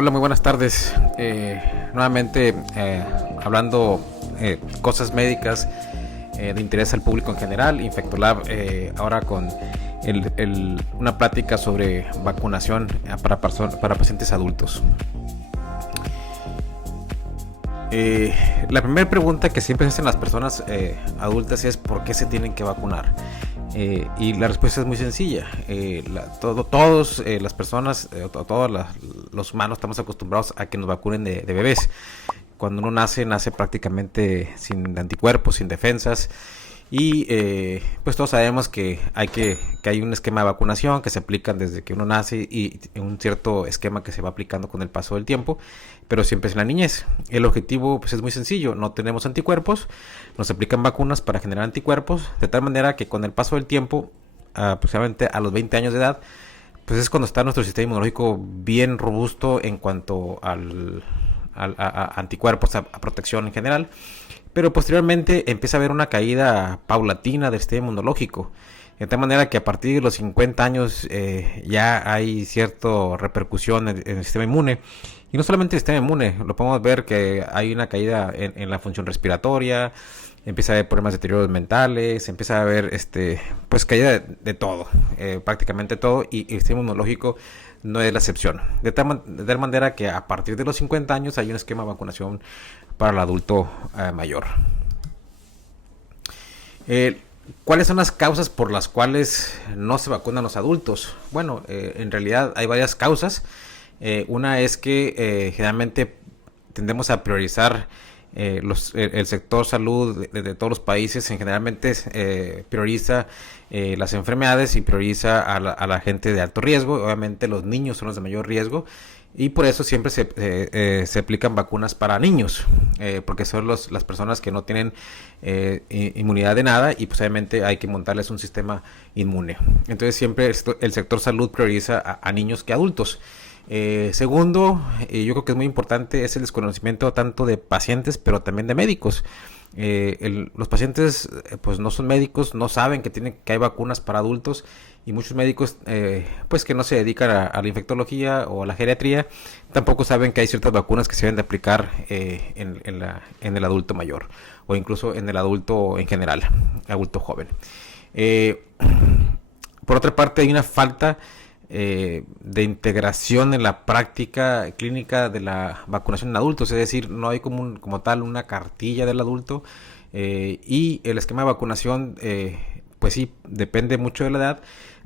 Hola, muy buenas tardes. Nuevamente hablando cosas médicas de interés al público en general, Infectolab, ahora con una plática sobre vacunación para pacientes adultos. La primera pregunta que siempre se hacen las personas adultas es ¿por qué se tienen que vacunar? Y la respuesta es muy sencilla. Todos las personas, los humanos estamos acostumbrados a que nos vacunen de bebés. Cuando uno nace prácticamente sin anticuerpos, sin defensas. Y pues todos sabemos que hay un esquema de vacunación que se aplican desde que uno nace y un cierto esquema que se va aplicando con el paso del tiempo, pero siempre es en la niñez. El objetivo pues es muy sencillo: no tenemos anticuerpos, nos aplican vacunas para generar anticuerpos, de tal manera que con el paso del tiempo, aproximadamente a los 20 años de edad, pues es cuando está nuestro sistema inmunológico bien robusto en cuanto a anticuerpos, a protección en general. Pero posteriormente empieza a haber una caída paulatina del sistema inmunológico, de tal manera que a partir de los 50 años ya hay cierta repercusión en el sistema inmune. Y no solamente el sistema inmune, lo podemos ver que hay una caída en la función respiratoria, empieza a haber problemas de deterioros mentales, empieza a haber pues caída de todo, prácticamente todo, y el sistema inmunológico no es la excepción. De tal manera que a partir de los 50 años hay un esquema de vacunación para el adulto mayor. ¿Cuáles son las causas por las cuales no se vacunan los adultos? Bueno, en realidad hay varias causas. Una es que generalmente tendemos a priorizar el sector salud de todos los países. Generalmente prioriza las enfermedades y prioriza a la gente de alto riesgo. Obviamente los niños son los de mayor riesgo, y por eso siempre se aplican vacunas para niños, porque son las personas que no tienen inmunidad de nada, y pues obviamente hay que montarles un sistema inmune. Entonces siempre el sector salud prioriza a niños que a adultos. Segundo, yo creo que es muy importante, es el desconocimiento tanto de pacientes pero también de médicos. Los pacientes pues no son médicos, no saben que hay vacunas para adultos, y muchos médicos pues que no se dedican a la infectología o a la geriatría tampoco saben que hay ciertas vacunas que se deben de aplicar en el adulto mayor, o incluso en el adulto en general, adulto joven. Por otra parte, hay una falta de integración en la práctica clínica de la vacunación en adultos, es decir, no hay como tal una cartilla del adulto, y el esquema de vacunación pues sí, depende mucho de la edad,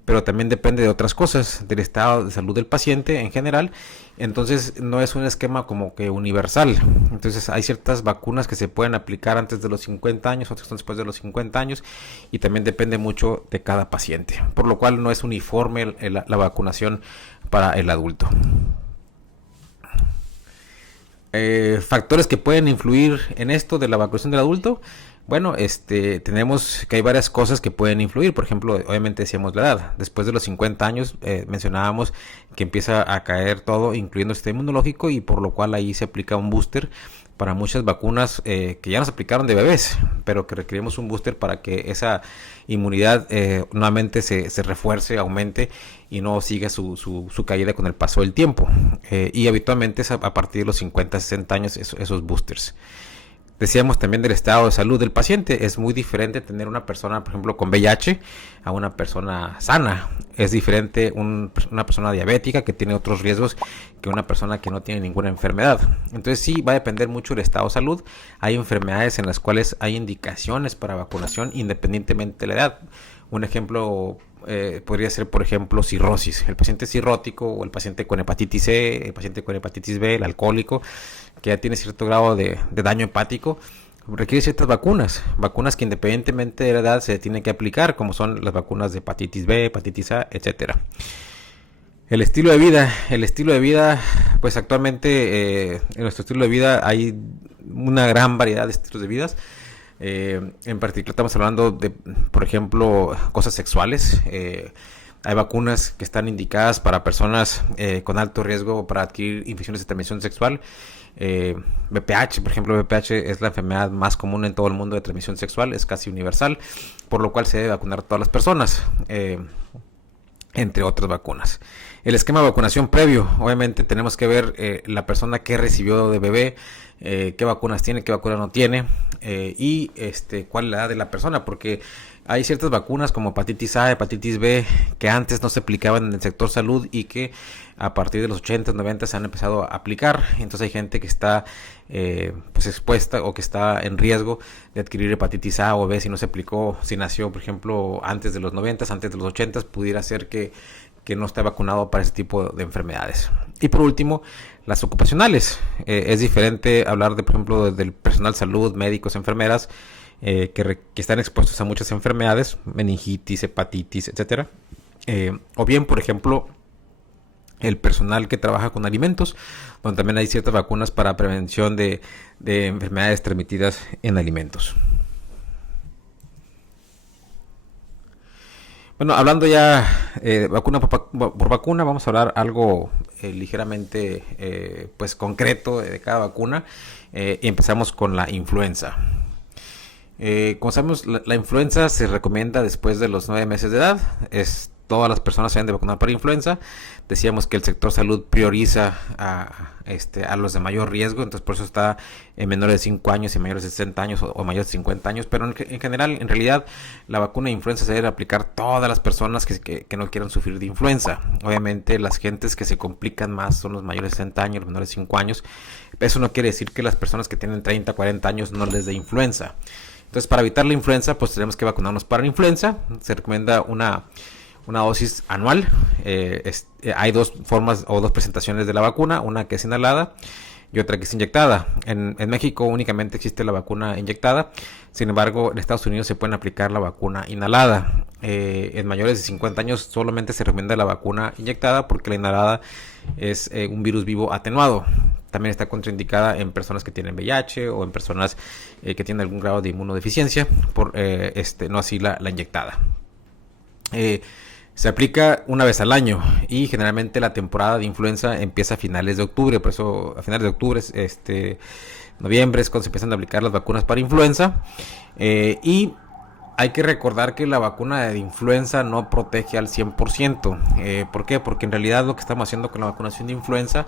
pero también depende de otras cosas, del estado de salud del paciente en general. Entonces no es un esquema como que universal. Entonces hay ciertas vacunas que se pueden aplicar antes de los 50 años, otras después de los 50 años, y también depende mucho de cada paciente, por lo cual no es uniforme la vacunación para el adulto. Factores que pueden influir en esto de la vacunación del adulto. Bueno, tenemos que hay varias cosas que pueden influir. Por ejemplo, obviamente decíamos la edad. Después de los 50 años mencionábamos que empieza a caer todo, incluyendo el sistema inmunológico, y por lo cual ahí se aplica un booster para muchas vacunas que ya nos aplicaron de bebés, pero que requerimos un booster para que esa inmunidad nuevamente se refuerce, aumente, y no siga su caída con el paso del tiempo. Y habitualmente es a partir de los 50, 60 años esos boosters. Decíamos también del estado de salud del paciente. Es muy diferente tener una persona, por ejemplo, con VIH a una persona sana. Es diferente una persona diabética que tiene otros riesgos que una persona que no tiene ninguna enfermedad. Entonces sí, va a depender mucho del estado de salud. Hay enfermedades en las cuales hay indicaciones para vacunación independientemente de la edad. Un ejemplo podría ser, por ejemplo, cirrosis. El paciente cirrótico, o el paciente con hepatitis C, el paciente con hepatitis B, el alcohólico, que ya tiene cierto grado de daño hepático, requiere ciertas vacunas que independientemente de la edad se tienen que aplicar, como son las vacunas de hepatitis B, hepatitis A, etcétera. El estilo de vida, pues actualmente en nuestro estilo de vida hay una gran variedad de estilos de vida. En particular estamos hablando de, por ejemplo, cosas sexuales. Hay vacunas que están indicadas para personas con alto riesgo para adquirir infecciones de transmisión sexual. VPH, por ejemplo, VPH es la enfermedad más común en todo el mundo de transmisión sexual, es casi universal, por lo cual se debe vacunar a todas las personas. entre otras vacunas. El esquema de vacunación previo, obviamente tenemos que ver la persona que recibió de bebé, qué vacunas tiene, qué vacunas no tiene, y cuál es la edad de la persona, porque hay ciertas vacunas como hepatitis A, hepatitis B, que antes no se aplicaban en el sector salud y que a partir de los 80, 90 se han empezado a aplicar. Entonces hay gente que está pues expuesta o que está en riesgo de adquirir hepatitis A o B si no se aplicó, si nació, por ejemplo, antes de los 90, antes de los 80, pudiera ser que no esté vacunado para ese tipo de enfermedades. Y por último, las ocupacionales. Es diferente hablar de, por ejemplo, del personal salud, médicos, enfermeras, que están expuestos a muchas enfermedades, meningitis, hepatitis, etcétera. O bien, por ejemplo, el personal que trabaja con alimentos, donde también hay ciertas vacunas para prevención de enfermedades transmitidas en alimentos. Bueno, hablando ya vacuna por vacuna, vamos a hablar algo ligeramente pues concreto de cada vacuna, y empezamos con la influenza. Como sabemos, la influenza se recomienda después de los 9 meses de edad. Todas las personas se deben de vacunar para influenza. Decíamos que el sector salud prioriza a los de mayor riesgo, entonces por eso está en menores de 5 años y mayores de 60 años o mayores de 50 años, pero en general, en realidad, la vacuna de influenza se debe aplicar a todas las personas que no quieran sufrir de influenza. Obviamente las gentes que se complican más son los mayores de 60 años, los menores de 5 años. Eso no quiere decir que las personas que tienen 30, 40 años no les dé influenza. Entonces, para evitar la influenza, pues tenemos que vacunarnos para la influenza. Se recomienda una dosis anual. Hay dos formas o dos presentaciones de la vacuna, una que es inhalada y otra que es inyectada. En México únicamente existe la vacuna inyectada, sin embargo en Estados Unidos se puede aplicar la vacuna inhalada. En mayores de 50 años solamente se recomienda la vacuna inyectada porque la inhalada es un virus vivo atenuado. También está contraindicada en personas que tienen VIH o en personas que tienen algún grado de inmunodeficiencia, no así la inyectada. Se aplica una vez al año y generalmente la temporada de influenza empieza a finales de octubre, por eso a finales de octubre, noviembre es cuando se empiezan a aplicar las vacunas para influenza. Y hay que recordar que la vacuna de influenza no protege al 100%. ¿Por qué? Porque en realidad lo que estamos haciendo con la vacunación de influenza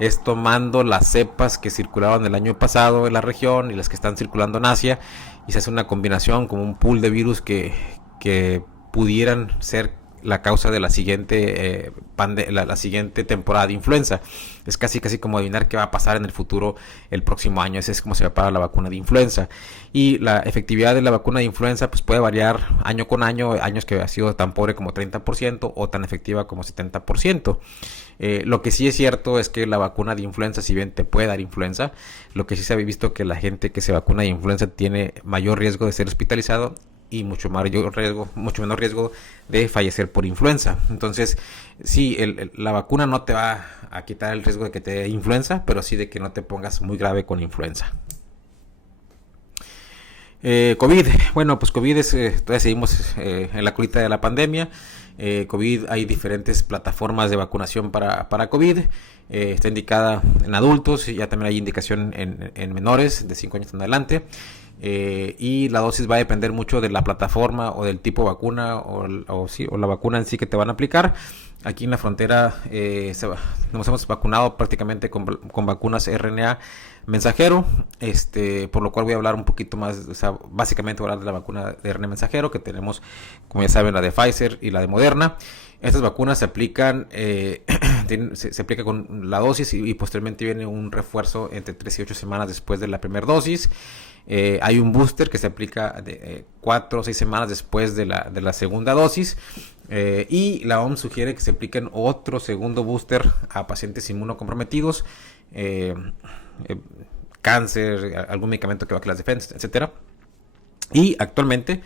es tomando las cepas que circulaban el año pasado en la región y las que están circulando en Asia, y se hace una combinación como un pool de virus que pudieran ser la causa de la siguiente la siguiente temporada de influenza. Es casi como adivinar qué va a pasar en el futuro el próximo año. Ese es como se prepara la vacuna de influenza. Y la efectividad de la vacuna de influenza pues puede variar año con año, años que ha sido tan pobre como 30% o tan efectiva como 70%. Lo que sí es cierto es que la vacuna de influenza, si bien te puede dar influenza, lo que sí se ha visto que la gente que se vacuna de influenza tiene mayor riesgo de ser hospitalizado y mucho menor riesgo de fallecer por influenza. Entonces, sí, la vacuna no te va a quitar el riesgo de que te dé influenza, pero sí de que no te pongas muy grave con influenza. COVID, bueno, pues COVID todavía seguimos en la colita de la pandemia. COVID, hay diferentes plataformas de vacunación para COVID. Está indicada en adultos y ya también hay indicación en menores de 5 años en adelante. Y la dosis va a depender mucho de la plataforma o del tipo de vacuna o la vacuna en sí que te van a aplicar. Aquí en la frontera nos hemos vacunado prácticamente con vacunas RNA mensajero, por lo cual voy a hablar un poquito más, básicamente voy a hablar de la vacuna de RNA mensajero que tenemos, como ya saben, la de Pfizer y la de Moderna. Estas vacunas se aplican, se aplica con la dosis y posteriormente viene un refuerzo entre 3 y 8 semanas después de la primera dosis. Hay un booster que se aplica 4 o 6 semanas después de la segunda dosis. Y la OMS sugiere que se apliquen otro segundo booster a pacientes inmunocomprometidos, cáncer, algún medicamento que baje las defensas, etcétera. Y actualmente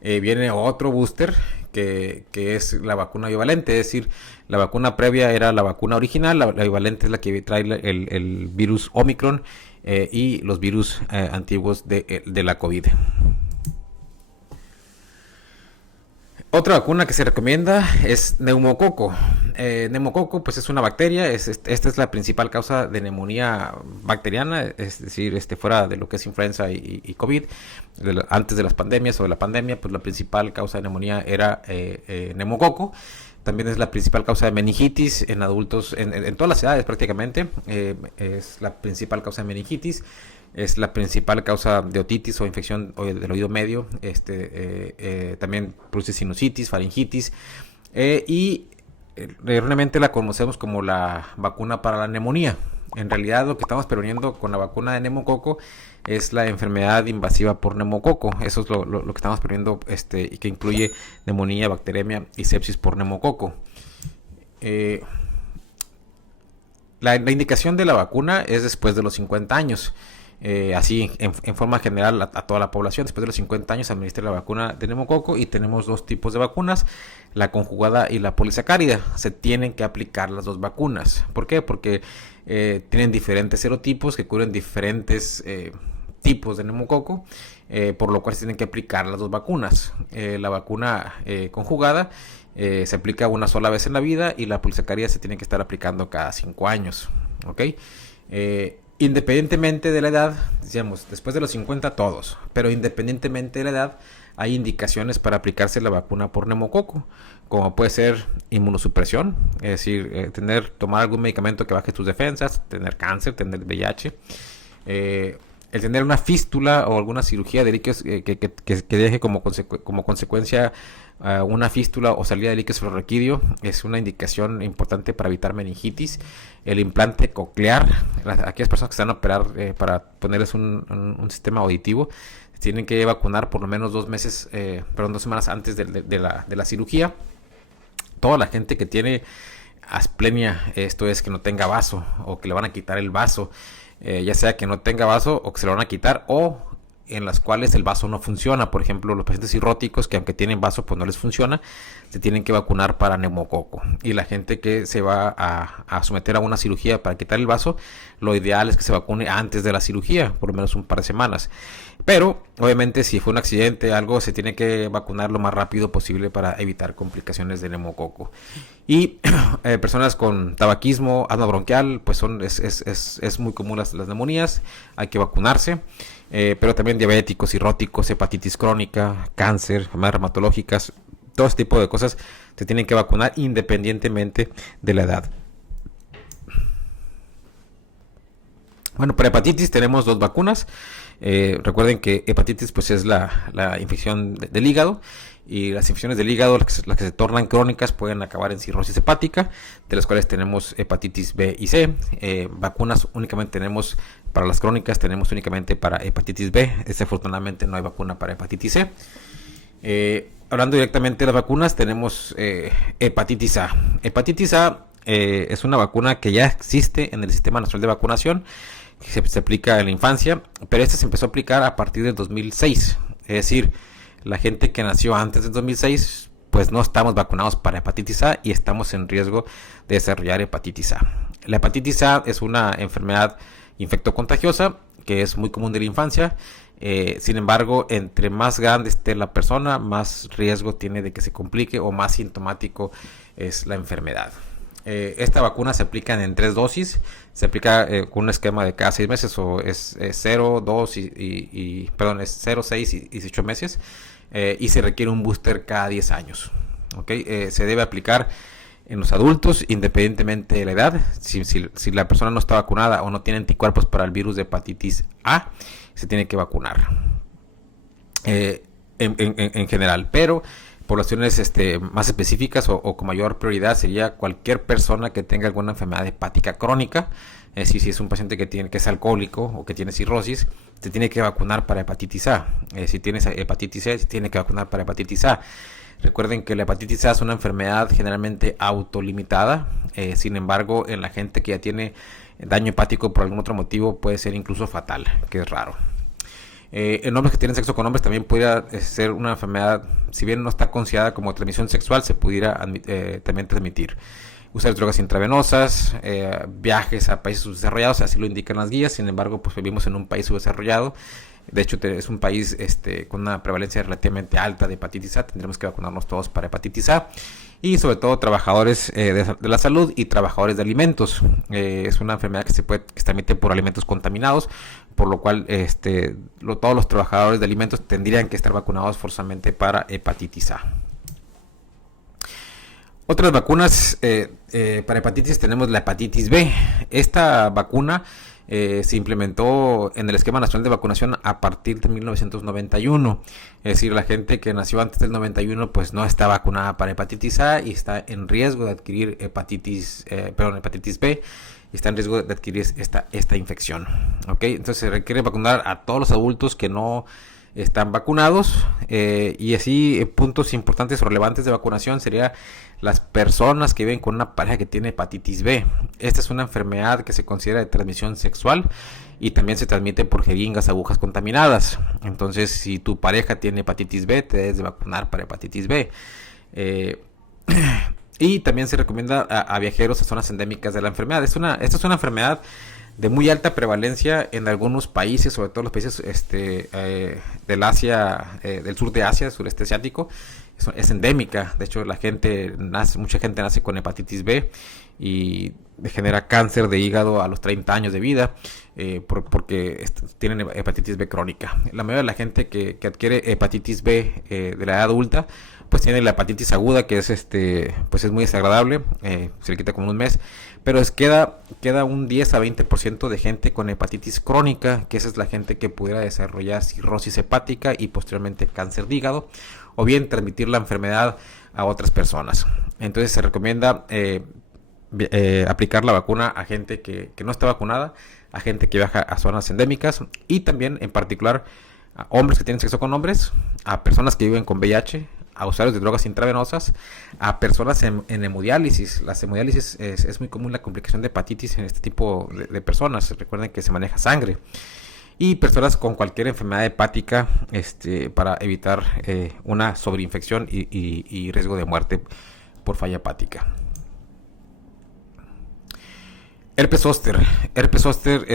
viene otro booster que es la vacuna bivalente, es decir, la vacuna previa era la vacuna original, la bivalente es la que trae el virus Omicron y los virus antiguos de la COVID. Otra vacuna que se recomienda es neumococo. Neumococo pues es una bacteria, esta es la principal causa de neumonía bacteriana, es decir, fuera de lo que es influenza y COVID, antes de las pandemias o de la pandemia, pues la principal causa de neumonía era neumococo. También es la principal causa de meningitis en adultos, en todas las edades prácticamente. Es la principal causa de meningitis. Es la principal causa de otitis o infección del oído medio. También produce sinusitis, faringitis. Y realmente la conocemos como la vacuna para la neumonía. En realidad lo que estamos preveniendo con la vacuna de neumococo es la enfermedad invasiva por neumococo. Eso es lo que estamos preveniendo, y que incluye neumonía, bacteremia y sepsis por neumococo. La indicación de la vacuna es después de los 50 años. Así, en forma general, a toda la población, después de los 50 años, se administra la vacuna de neumococo. Y tenemos dos tipos de vacunas, la conjugada y la polisacárida. Se tienen que aplicar las dos vacunas. ¿Por qué? Porque tienen diferentes serotipos que cubren diferentes tipos de neumococo, por lo cual se tienen que aplicar las dos vacunas. La vacuna conjugada se aplica una sola vez en la vida, y la polisacárida se tiene que estar aplicando cada 5 años. ¿Ok? Independientemente de la edad, decíamos, después de los 50 todos, pero independientemente de la edad, hay indicaciones para aplicarse la vacuna por neumococo, como puede ser inmunosupresión, es decir, tomar algún medicamento que baje tus defensas, tener cáncer, tener VIH, el tener una fístula o alguna cirugía de líquidos que deje como consecuencia una fístula o salida de líquidos fluorraquídeo, es una indicación importante para evitar meningitis. El implante coclear, aquellas personas que están a operar para ponerles un sistema auditivo, tienen que vacunar por lo menos 2 semanas antes de la cirugía. Toda la gente que tiene asplenia, esto es que no tenga vaso o que le van a quitar el vaso, ya sea que no tenga vaso o que se lo van a quitar, o en las cuales el vaso no funciona. Por ejemplo, los pacientes cirróticos que aunque tienen vaso pues no les funciona, se tienen que vacunar para neumococo. Y la gente que se va a someter a una cirugía para quitar el vaso, lo ideal es que se vacune antes de la cirugía, por lo menos un par de semanas. Pero obviamente si fue un accidente, algo, se tiene que vacunar lo más rápido posible para evitar complicaciones de neumococo. Y personas con tabaquismo, asma bronquial, pues es muy común las neumonías, hay que vacunarse. Pero también diabéticos, cirróticos, hepatitis crónica, cáncer, enfermedades reumatológicas, todo este tipo de cosas se tienen que vacunar independientemente de la edad. Bueno, para hepatitis tenemos 2 vacunas. Recuerden que hepatitis pues es la infección del hígado, y las infecciones del hígado, las que se tornan crónicas, pueden acabar en cirrosis hepática, de las cuales tenemos hepatitis B y C. Vacunas únicamente tenemos para las crónicas, tenemos únicamente para hepatitis B. Desafortunadamente no hay vacuna para hepatitis C. Hablando directamente de las vacunas, tenemos hepatitis A. Hepatitis A es una vacuna que ya existe en el Sistema Nacional de Vacunación, que se aplica en la infancia, pero esta se empezó a aplicar a partir del 2006. Es decir, la gente que nació antes del 2006, pues no estamos vacunados para hepatitis A y estamos en riesgo de desarrollar hepatitis A. La hepatitis A es una enfermedad infectocontagiosa que es muy común de la infancia. Sin embargo, entre más grande esté la persona, más riesgo tiene de que se complique o más sintomático es la enfermedad. Esta vacuna se aplica en 3 dosis. Se aplica con un esquema de cada 6 meses, o es 0, 2 es 0, 6 y 18 meses. Y se requiere un booster cada 10 años. ¿Okay? Se debe aplicar en los adultos independientemente de la edad. Si la persona no está vacunada o no tiene anticuerpos para el virus de hepatitis A, se tiene que vacunar en general. Pero poblaciones más específicas o con mayor prioridad sería cualquier persona que tenga alguna enfermedad hepática crónica. Es decir, si es un paciente que es alcohólico o que tiene cirrosis, se tiene que vacunar para hepatitis A. Si tienes hepatitis C, se tiene que vacunar para hepatitis A. Recuerden que la hepatitis A es una enfermedad generalmente autolimitada. Sin embargo, en la gente que ya tiene daño hepático por algún otro motivo, puede ser incluso fatal, que es raro. En hombres que tienen sexo con hombres también pudiera ser una enfermedad, si bien no está considerada como transmisión sexual, se pudiera también transmitir. Usar drogas intravenosas, viajes a países subdesarrollados, así lo indican las guías. Sin embargo, pues vivimos en un país subdesarrollado. De hecho, es un país con una prevalencia relativamente alta de hepatitis A. Tendremos que vacunarnos todos para hepatitis A. Y sobre todo trabajadores de la salud y trabajadores de alimentos. Es una enfermedad que se transmite por alimentos contaminados, por lo cual todos los trabajadores de alimentos tendrían que estar vacunados forzosamente para hepatitis A. Otras vacunas para hepatitis tenemos la hepatitis B. Esta vacuna se implementó en el esquema nacional de vacunación a partir de 1991. Es decir, la gente que nació antes del 91 pues no está vacunada para hepatitis A y está en riesgo de adquirir hepatitis B y está en riesgo de adquirir esta infección. ¿Okay? Entonces se requiere vacunar a todos los adultos que no están vacunados y así puntos importantes o relevantes de vacunación sería las personas que viven con una pareja que tiene hepatitis B. Esta es una enfermedad que se considera de transmisión sexual y también se transmite por jeringas, agujas contaminadas. Entonces, si tu pareja tiene hepatitis B, te debes de vacunar para hepatitis B. Y también se recomienda a viajeros a zonas endémicas de la enfermedad. Esta es una enfermedad de muy alta prevalencia en algunos países, sobre todo los países del Asia, del sur de Asia, sureste asiático. Es endémica. De hecho, mucha gente nace con hepatitis B y genera cáncer de hígado a los 30 años de vida porque tienen hepatitis B crónica. La mayoría de la gente que adquiere hepatitis B de la edad adulta pues tiene la hepatitis aguda, que es pues es muy desagradable, se le quita como un mes, pero queda un 10 a 20% de gente con hepatitis crónica, que esa es la gente que pudiera desarrollar cirrosis hepática y posteriormente cáncer de hígado, o bien transmitir la enfermedad a otras personas. Entonces se recomienda aplicar la vacuna a gente que no está vacunada, a gente que viaja a zonas endémicas y también en particular a hombres que tienen sexo con hombres, a personas que viven con VIH, a usuarios de drogas intravenosas, a personas en hemodiálisis. Las hemodiálisis es muy común la complicación de hepatitis en este tipo de personas. Recuerden que se maneja sangre. Y personas con cualquier enfermedad hepática para evitar una sobreinfección y riesgo de muerte por falla hepática. Herpes zóster. El herpes zóster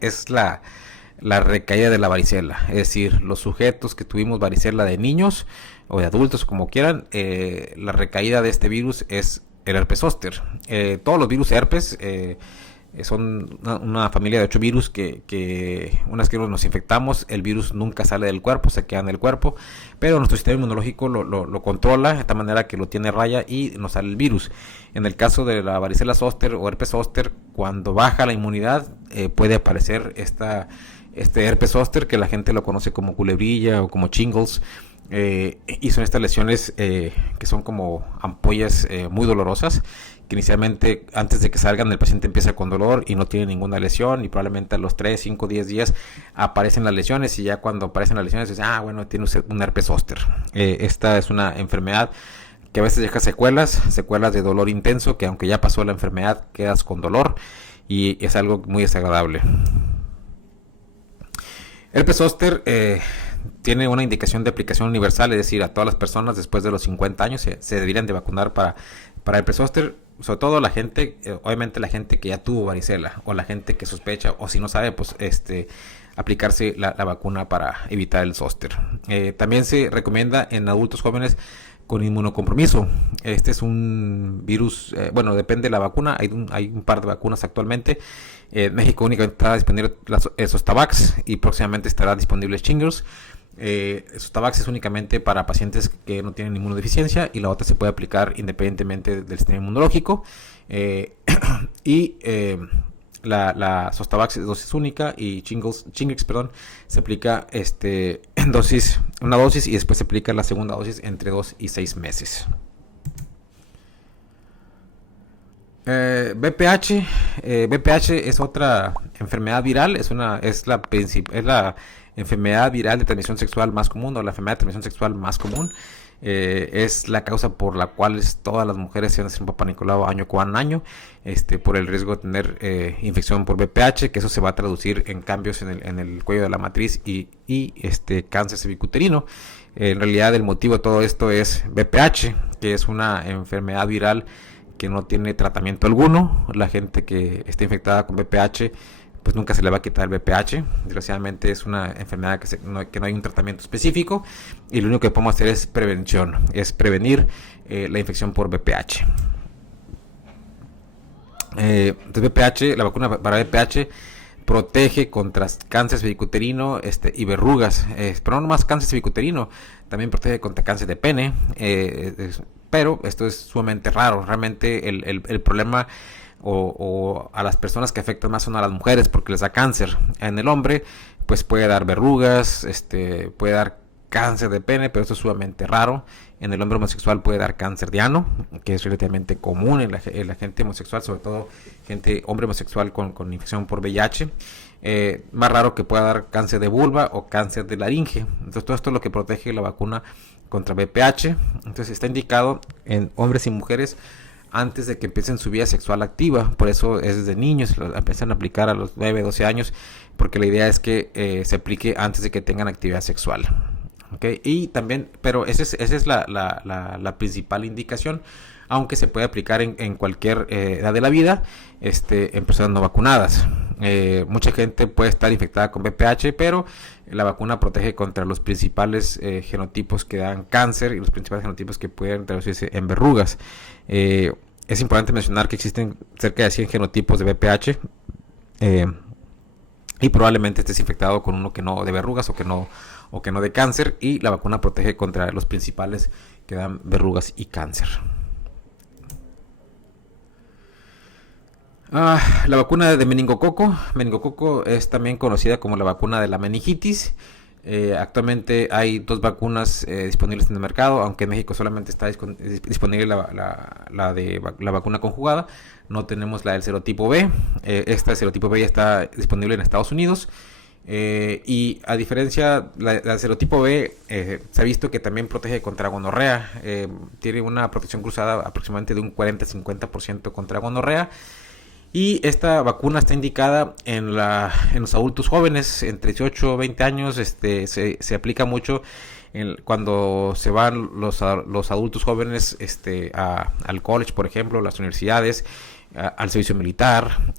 es la recaída de la varicela, es decir, los sujetos que tuvimos varicela de niños o de adultos, como quieran, la recaída de este virus es el herpes zóster. Todos los virus herpes son una familia de 8 virus que unas que nos infectamos, el virus nunca sale del cuerpo, se queda en el cuerpo, pero nuestro sistema inmunológico lo controla de tal manera que lo tiene raya y nos sale el virus. En el caso de la varicela zóster o herpes zóster, cuando baja la inmunidad puede aparecer este herpes zóster, que la gente lo conoce como culebrilla o como shingles, y son estas lesiones que son como ampollas muy dolorosas, que inicialmente antes de que salgan el paciente empieza con dolor y no tiene ninguna lesión, y probablemente a los 3, 5, 10 días aparecen las lesiones, y ya cuando aparecen las lesiones dice, bueno, tiene un herpes zóster. Esta es una enfermedad que a veces deja secuelas de dolor intenso, que aunque ya pasó la enfermedad quedas con dolor y es algo muy desagradable. El herpes zóster tiene una indicación de aplicación universal, es decir, a todas las personas después de los 50 años se deberían de vacunar para herpes zóster, sobre todo la gente, obviamente la gente que ya tuvo varicela o la gente que sospecha, o si no sabe, pues aplicarse la vacuna para evitar el zóster. También se recomienda en adultos jóvenes con inmunocompromiso. Este es un virus, bueno, depende de la vacuna, hay un par de vacunas actualmente. En México únicamente está disponible Zostavax y próximamente estará disponible Shingles. Zostavax es únicamente para pacientes que no tienen inmunodeficiencia y la otra se puede aplicar independientemente del sistema inmunológico. La Zostavax es dosis única y Shingrix, se aplica una dosis y después se aplica la segunda dosis entre 2 y 6 meses. VPH es otra enfermedad viral, es la enfermedad viral de transmisión sexual más común, o la enfermedad de transmisión sexual más común. Es la causa por la cual todas las mujeres se van a hacer un Papá Nicolau año con año, por el riesgo de tener infección por VPH, que eso se va a traducir en cambios en el cuello de la matriz y cáncer cervicuterino. En realidad el motivo de todo esto es VPH, que es una enfermedad viral que no tiene tratamiento alguno. La gente que está infectada con VPH pues nunca se le va a quitar el VPH. Desgraciadamente es una enfermedad que no hay un tratamiento específico, y lo único que podemos hacer es prevención, es prevenir la infección por VPH. Entonces VPH, la vacuna para VPH protege contra cáncer cervicuterino y verrugas, pero no más cáncer cervicuterino, también protege contra cáncer de pene, pero esto es sumamente raro. Realmente el problema o a las personas que afectan más son a las mujeres porque les da cáncer. En el hombre pues puede dar verrugas, puede dar cáncer de pene, pero esto es sumamente raro. En el hombre homosexual puede dar cáncer de ano, que es relativamente común en la gente homosexual, sobre todo hombre homosexual con infección por VIH. Más raro que pueda dar cáncer de vulva o cáncer de laringe. Entonces todo esto es lo que protege la vacuna contra VPH. Entonces está indicado en hombres y mujeres antes de que empiecen su vida sexual activa. Por eso es desde niños, lo empiezan a aplicar a los 9, 12 años, porque la idea es que se aplique antes de que tengan actividad sexual. Okay. Y también, pero esa es la principal indicación, aunque se puede aplicar en cualquier edad de la vida, en personas no vacunadas. Mucha gente puede estar infectada con VPH, pero la vacuna protege contra los principales genotipos que dan cáncer y los principales genotipos que pueden traducirse en verrugas. Es importante mencionar que existen cerca de 100 genotipos de VPH y probablemente estés infectado con uno que no de verrugas o que no de cáncer, y la vacuna protege contra los principales que dan verrugas y cáncer. La vacuna de meningococo es también conocida como la vacuna de la meningitis. Actualmente hay 2 vacunas disponibles en el mercado, aunque en México solamente está disponible la vacuna conjugada. No tenemos la del serotipo B. Esta serotipo B ya está disponible en Estados Unidos. Y a diferencia, la serotipo B se ha visto que también protege contra gonorrea. Tiene una protección cruzada aproximadamente de un 40-50% contra gonorrea. Y esta vacuna está indicada en los adultos jóvenes, entre 18 y 20 años. Se aplica mucho cuando se van los adultos jóvenes al college, por ejemplo, las universidades, al servicio militar,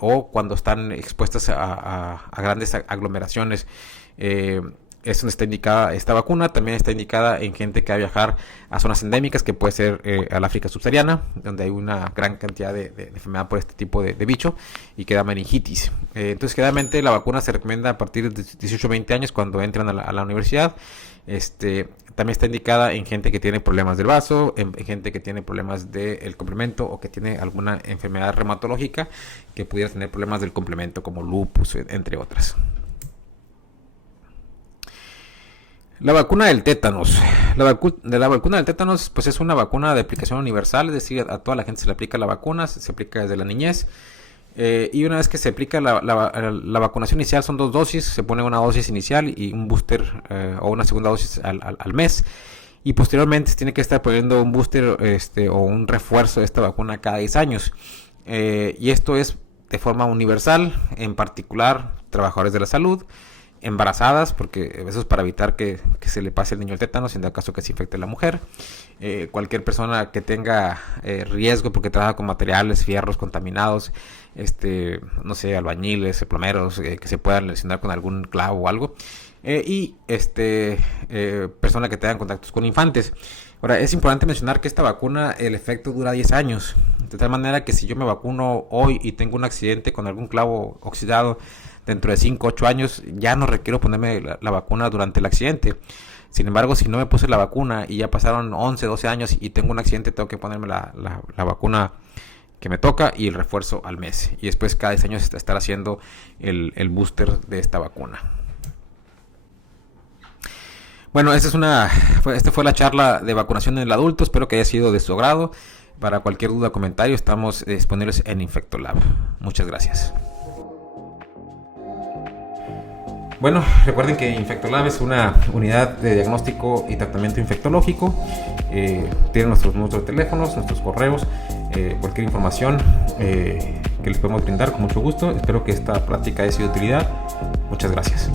o cuando están expuestas a grandes aglomeraciones. Es donde está indicada esta vacuna. También está indicada en gente que va a viajar a zonas endémicas, que puede ser al África subsahariana, donde hay una gran cantidad de enfermedad por este tipo de bicho y que da meningitis. Entonces, generalmente la vacuna se recomienda a partir de 18 o 20 años cuando entran a la universidad. También está indicada en gente que tiene problemas del vaso, en gente que tiene problemas del complemento o que tiene alguna enfermedad reumatológica que pudiera tener problemas del complemento como lupus, entre otras. La vacuna del tétanos. La vacuna del tétanos pues es una vacuna de aplicación universal, es decir, a toda la gente se le aplica la vacuna, se aplica desde la niñez. Y una vez que se aplica la vacunación inicial, son 2 dosis, se pone una dosis inicial y un booster o una segunda dosis al mes. Y posteriormente se tiene que estar poniendo un booster o un refuerzo de esta vacuna cada 10 años. Y esto es de forma universal, en particular trabajadores de la salud, embarazadas, porque eso es para evitar que se le pase al niño el tétano, si en caso que se infecte la mujer. Cualquier persona que tenga riesgo porque trabaja con materiales, fierros contaminados, no sé, albañiles, plomeros, que se puedan lesionar con algún clavo o algo. Y personas que tengan contactos con infantes. Ahora, es importante mencionar que esta vacuna, el efecto dura 10 años. De tal manera que si yo me vacuno hoy y tengo un accidente con algún clavo oxidado, dentro de 5 o 8 años ya no requiero ponerme la vacuna durante el accidente. Sin embargo, si no me puse la vacuna y ya pasaron 11, 12 años y tengo un accidente, tengo que ponerme la vacuna que me toca y el refuerzo al mes. Y después cada 10 años estar haciendo el booster de esta vacuna. Bueno, esta fue la charla de vacunación en el adulto. Espero que haya sido de su agrado. Para cualquier duda o comentario estamos disponibles en Infectolab. Muchas gracias. Bueno, recuerden que Infectolab es una unidad de diagnóstico y tratamiento infectológico. Tienen nuestros teléfonos, nuestros correos, cualquier información que les podemos brindar con mucho gusto. Espero que esta plática haya sido de utilidad. Muchas gracias.